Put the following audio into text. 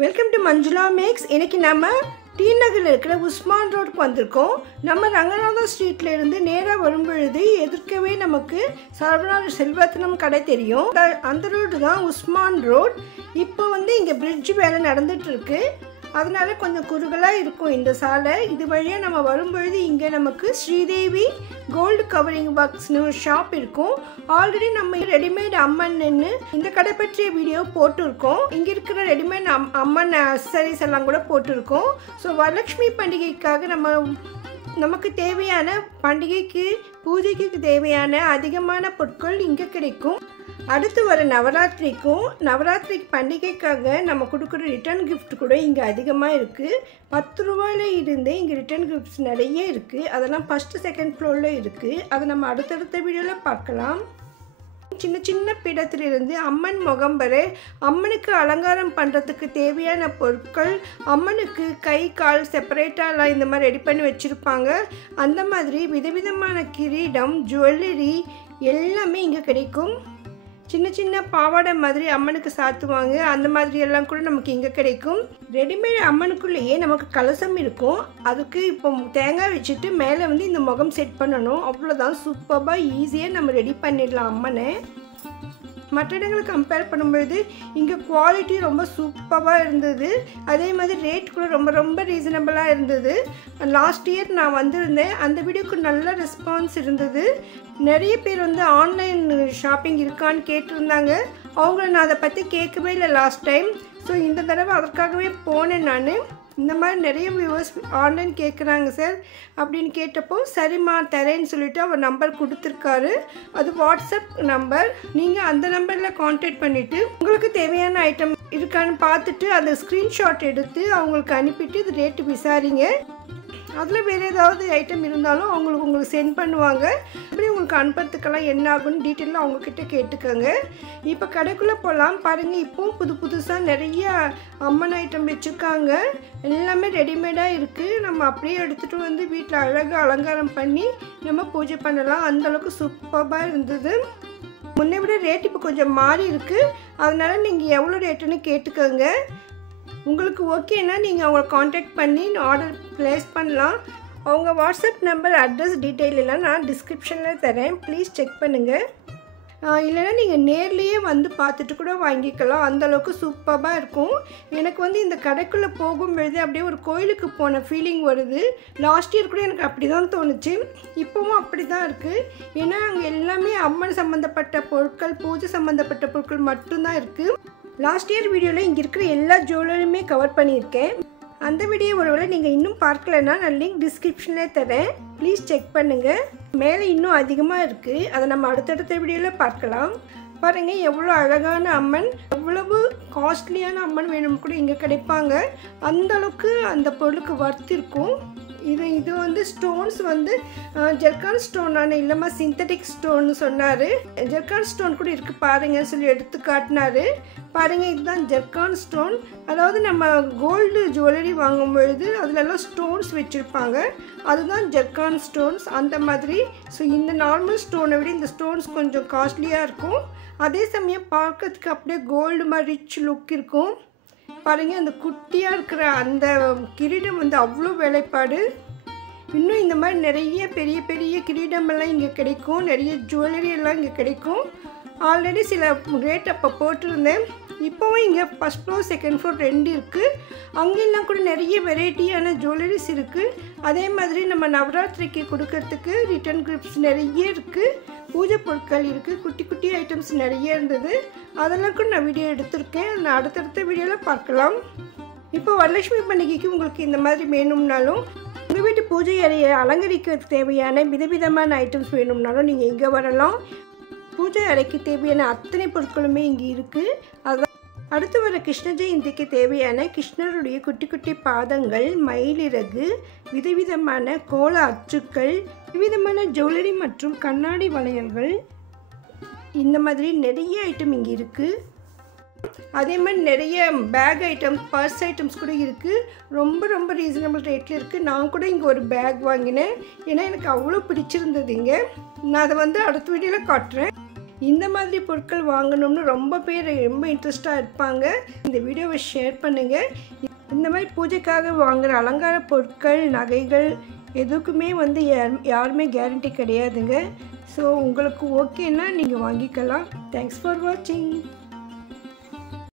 Welcome to Manjula maths. இன்னைக்கு நம்ம D நகரில் இருக்கிற உஸ்மான் ரோடுக்கு வந்திருக்கோம். நம்ம ரங்கநாதா ஸ்ட்ரீட்ல இருந்து நேராக வரும்பொழுது எதிர்க்கவே நமக்கு சரவணா செல்வரத்னம் கடை தெரியும். அந்த ரோடு தான் உஸ்மான் ரோட். இப்போ இங்கே பிரிட்ஜ் வேலை நடந்துட்டு இருக்கு. அதனால கொஞ்சம் குறுகலாக இருக்கும் இந்த சாலை. இது வழியாக நம்ம வரும்பொழுது இங்கே நமக்கு ஸ்ரீதேவி கோல்டு கவரிங் பாக்ஸ்னு ஒரு ஷாப் இருக்கும். ஆல்ரெடி நம்ம ரெடிமேட் அம்மன்னு இந்த கடை பற்றிய வீடியோ போட்டிருக்கோம். இங்கே இருக்கிற ரெடிமேட் அம்மன் அக்சசரிஸ் எல்லாம் கூட போட்டிருக்கோம். ஸோ வரலட்சுமி பண்டிகைக்காக நமக்கு தேவையான பண்டிகைக்கு பூஜைக்கு தேவையான அதிகமான பொருட்கள் இங்கே கிடைக்கும். அடுத்து வர நவராத்திரி பண்டிகைக்காக நம்ம கொடுக்குற ரிட்டர்ன் கிஃப்ட் கூட இங்கே அதிகமாக இருக்குது. 10 ரூபாயில் இருந்து இங்கே ரிட்டர்ன் கிஃப்ட்ஸ் நிறைய இருக்குது. அதெல்லாம் ஃபஸ்ட்டு செகண்ட் ஃப்ளோரில் இருக்குது. அதை நம்ம அடுத்தடுத்த வீடியோவில் பார்க்கலாம். சின்ன சின்ன பீடத்திலிருந்து அம்மன் முகம் வரை அம்மனுக்கு அலங்காரம் பண்ணுறதுக்கு தேவையான பொருட்கள், அம்மனுக்கு கை கால் செப்பரேட்டாலாம் இந்த மாதிரி ரெடி பண்ணி வச்சுருப்பாங்க. அந்த மாதிரி விதவிதமான கிரீடம், ஜுவல்லரி எல்லாமே இங்கே கிடைக்கும். சின்ன சின்ன பாவாடை மாதிரி அம்மனுக்கு சாத்துவாங்க. அந்த மாதிரி எல்லாம் கூட நமக்கு இங்கே கிடைக்கும். ரெடிமேட் அம்மனுக்குள்ளேயே நமக்கு கலசம் இருக்கும். அதுக்கு இப்போ தேங்காய் வச்சுட்டு மேலே இந்த முகம் செட் பண்ணணும். அவ்வளோதான். சூப்பராக ஈஸியாக நம்ம ரெடி பண்ணிடலாம் அம்மனை. மற்ற இடங்களை கம்பேர் பண்ணும்பொழுது இங்கே குவாலிட்டி ரொம்ப சூப்பராக இருந்தது. அதே மாதிரி ரேட் கூட ரொம்ப ரொம்ப ரீசனபிளாக இருந்தது. லாஸ்ட் இயர் நான் வந்திருந்தேன். அந்த வீடியோக்கு நல்ல ரெஸ்பான்ஸ் இருந்தது. நிறைய பேர் ஆன்லைன் ஷாப்பிங் இருக்கான்னு கேட்டிருந்தாங்க. அவங்கள நான் அதை பற்றி கேட்கவே இல்லை லாஸ்ட் டைம். ஸோ இந்த தடவை அதற்காகவே போனேன் நான். இந்த மாதிரி நிறைய வியூவர்ஸ் ஆன்லைன் கேட்குறாங்க சார் அப்படின்னு கேட்டப்போ, சரிம்மா தரேன்னு சொல்லிவிட்டு அவர் நம்பர் கொடுத்துருக்காரு. அது வாட்ஸ்அப் நம்பர். நீங்கள் அந்த நம்பரில் கான்டாக்ட் பண்ணிவிட்டு உங்களுக்கு தேவையான ஐட்டம் இருக்கான்னு பார்த்துட்டு அந்த ஸ்க்ரீன்ஷாட் எடுத்து அவங்களுக்கு அனுப்பிட்டு இது ரேட்டு விசாரிங்க. அதில் வேறு ஏதாவது ஐட்டம் இருந்தாலும் உங்களுக்கு சென்ட் பண்ணுவாங்க. அப்படி உங்களுக்கு அனுப்புறதுக்கெல்லாம் என்ன ஆகுன்னு டீட்டெயிலாக அவங்கக்கிட்ட கேட்டுக்கோங்க. இப்போ கடைக்குள்ளே போகலாம். பாருங்கள், இப்போவும் புதுசாக நிறைய அம்மன் ஐட்டம் வச்சுருக்காங்க. எல்லாமே ரெடிமேடாக இருக்குது. நம்ம அப்படியே எடுத்துகிட்டு வீட்டில் அழகாக அலங்காரம் பண்ணி நம்ம பூஜை பண்ணலாம். அந்தளவுக்கு சூப்பராக இருந்தது. முன்னை விட ரேட் இப்போ கொஞ்சம் மாறி இருக்குது. அதனால் நீங்கள் எவ்வளோ ரேட்டுன்னு கேட்டுக்கோங்க. உங்களுக்கு ஓகேன்னா நீங்கள் அவங்களை காண்டாக்ட் பண்ணி ஆர்டர் ப்ளேஸ் பண்ணலாம். அவங்க வாட்ஸ்அப் நம்பர், அட்ரஸ், டீட்டெயில் எல்லாம் நான் டிஸ்கிரிப்ஷனில் தரேன். ப்ளீஸ் செக் பண்ணுங்கள். இல்லைன்னா நீங்கள் நேர்லேயே பார்த்துட்டு கூட வாங்கிக்கலாம். அந்தளவுக்கு சூப்பராக இருக்கும். எனக்கு இந்த கடைக்குள்ளே போகும்பொழுது அப்படியே ஒரு கோயிலுக்கு போன ஃபீலிங் வருது. லாஸ்ட் இயர் கூட எனக்கு அப்படி தான் தோணுச்சு. இப்போவும் அப்படி தான் இருக்குது. ஏன்னா அங்கே எல்லாமே அம்மன் சம்மந்தப்பட்ட பொருட்கள், பூஜை சம்மந்தப்பட்ட பொருட்கள் மட்டும்தான் இருக்குது. லாஸ்ட் இயர் வீடியோவில் இங்கே இருக்கிற எல்லா ஜுவல்லரியுமே கவர் பண்ணியிருக்கேன். அந்த வீடியோ ஒருவேளை நீங்கள் இன்னும் பார்க்கலன்னா நான் லிங்க் டிஸ்கிரிப்ஷனில் தரேன். ப்ளீஸ் செக் பண்ணுங்கள். மேலே இன்னும் அதிகமாக இருக்குது. அதை நம்ம அடுத்தடுத்த வீடியோவில் பார்க்கலாம். பாருங்கள், எவ்வளோ அழகான அம்மன், எவ்வளவு காஸ்ட்லியான அம்மன் வேணும் கூட இங்கே கிடைப்பாங்க. அந்தளவுக்கு அந்த பொருளுக்கு ஒர்த் இருக்கும். இது ஸ்டோன்ஸ் ஜெர்கான் ஸ்டோனான இல்லைம்மா சிந்தட்டிக் ஸ்டோன்னு சொன்னார். ஜெர்கான் ஸ்டோன் கூட இருக்குது பாருங்கன்னு சொல்லி எடுத்து காட்டினார். பாருங்கள், இதுதான் ஜெர்கான் ஸ்டோன். அதாவது நம்ம கோல்டு ஜுவல்லரி வாங்கும்பொழுது அதிலெல்லாம் ஸ்டோன்ஸ் வச்சுருப்பாங்க. அதுதான் ஜெர்கான் ஸ்டோன்ஸ் அந்த மாதிரி. ஸோ இந்த நார்மல் ஸ்டோனை விட இந்த ஸ்டோன்ஸ் கொஞ்சம் காஸ்ட்லியாக இருக்கும். அதே சமயம் பார்க்கறதுக்கு அப்படியே கோல்டு மாதிரி ரிச் லுக் இருக்கும். பாருங்கள், அந்த குட்டியாக இருக்கிற அந்த கிரீடம் அவ்வளோ வேலைப்பாடு. இன்னும் இந்த மாதிரி நிறைய பெரிய பெரிய கிரீடமெல்லாம் இங்கே கிடைக்கும். நிறைய ஜுவல்லரி எல்லாம் இங்கே கிடைக்கும். ஆல்ரெடி சில ரேட் அப்போ போட்டிருந்தேன். இப்போவும் இங்கே ஃபஸ்ட் ஃப்ளோர், செகண்ட் ஃப்ளோர் 2 இருக்குது. அங்கெல்லாம் கூட நிறைய வெரைட்டியான ஜுவல்லரிஸ் இருக்குது. அதே மாதிரி நம்ம நவராத்திரிக்கு கொடுக்கறதுக்கு ரிட்டர்ன் கிஃப்ட்ஸ் நிறைய இருக்குது. பூஜை பொருட்கள் இருக்குது. குட்டி குட்டி ஐட்டம்ஸ் நிறைய இருந்தது. அதெல்லாம் கூட நான் வீடியோ எடுத்திருக்கேன். நான் அடுத்தடுத்த வீடியோவில் பார்க்கலாம். இப்போ வரலட்சுமி பண்டிகைக்கு உங்களுக்கு இந்த மாதிரி வேணும்னாலும், உங்கள் வீட்டு பூஜை அறையை அலங்கரிக்க தேவையான விதவிதமான ஐட்டம்ஸ் வேணும்னாலும் நீங்கள் இங்கே வரலாம். பூஜை அறைக்கு தேவையான அத்தனை பொருட்களுமே இங்கே இருக்குது. அதான் அடுத்து வர கிருஷ்ண ஜெயந்திக்கு தேவையான கிருஷ்ணருடைய குட்டி குட்டி பாதங்கள், மயிலிறகு, விதவிதமான கோல அச்சுக்கள், விதவிதமான ஜுவல்லரி மற்றும் கண்ணாடி வளையல்கள், இந்த மாதிரி நிறைய ஐட்டம் இங்கே இருக்குது. அதே மாதிரி நிறைய பேக் ஐட்டம்ஸ், பர்ஸ் ஐட்டம்ஸ் கூட இருக்குது. ரொம்ப ரொம்ப ரீசனபிள் ரேட்டில் இருக்குது. நான் கூட இங்கே ஒரு பேக் வாங்கினேன். ஏன்னா எனக்கு அவ்வளோ பிடிச்சிருந்தது. இங்கே நான் அதை அடுத்த வீடியோவில் காட்டுறேன். இந்த மாதிரி பொருட்கள் வாங்கணும்னு ரொம்ப பேர் ரொம்ப இன்ட்ரெஸ்டாக இருப்பாங்க. இந்த வீடியோவை ஷேர் பண்ணுங்கள். இந்த மாதிரி பூஜைக்காக வாங்குகிற அலங்கார பொருட்கள், நகைகள் எதுக்குமே வந்து யாருமே கேரண்டி கிடையாதுங்க. ஸோ உங்களுக்கு ஓகேன்னா நீங்கள் வாங்கிக்கலாம். தேங்க்ஸ் ஃபார் வாட்சிங்.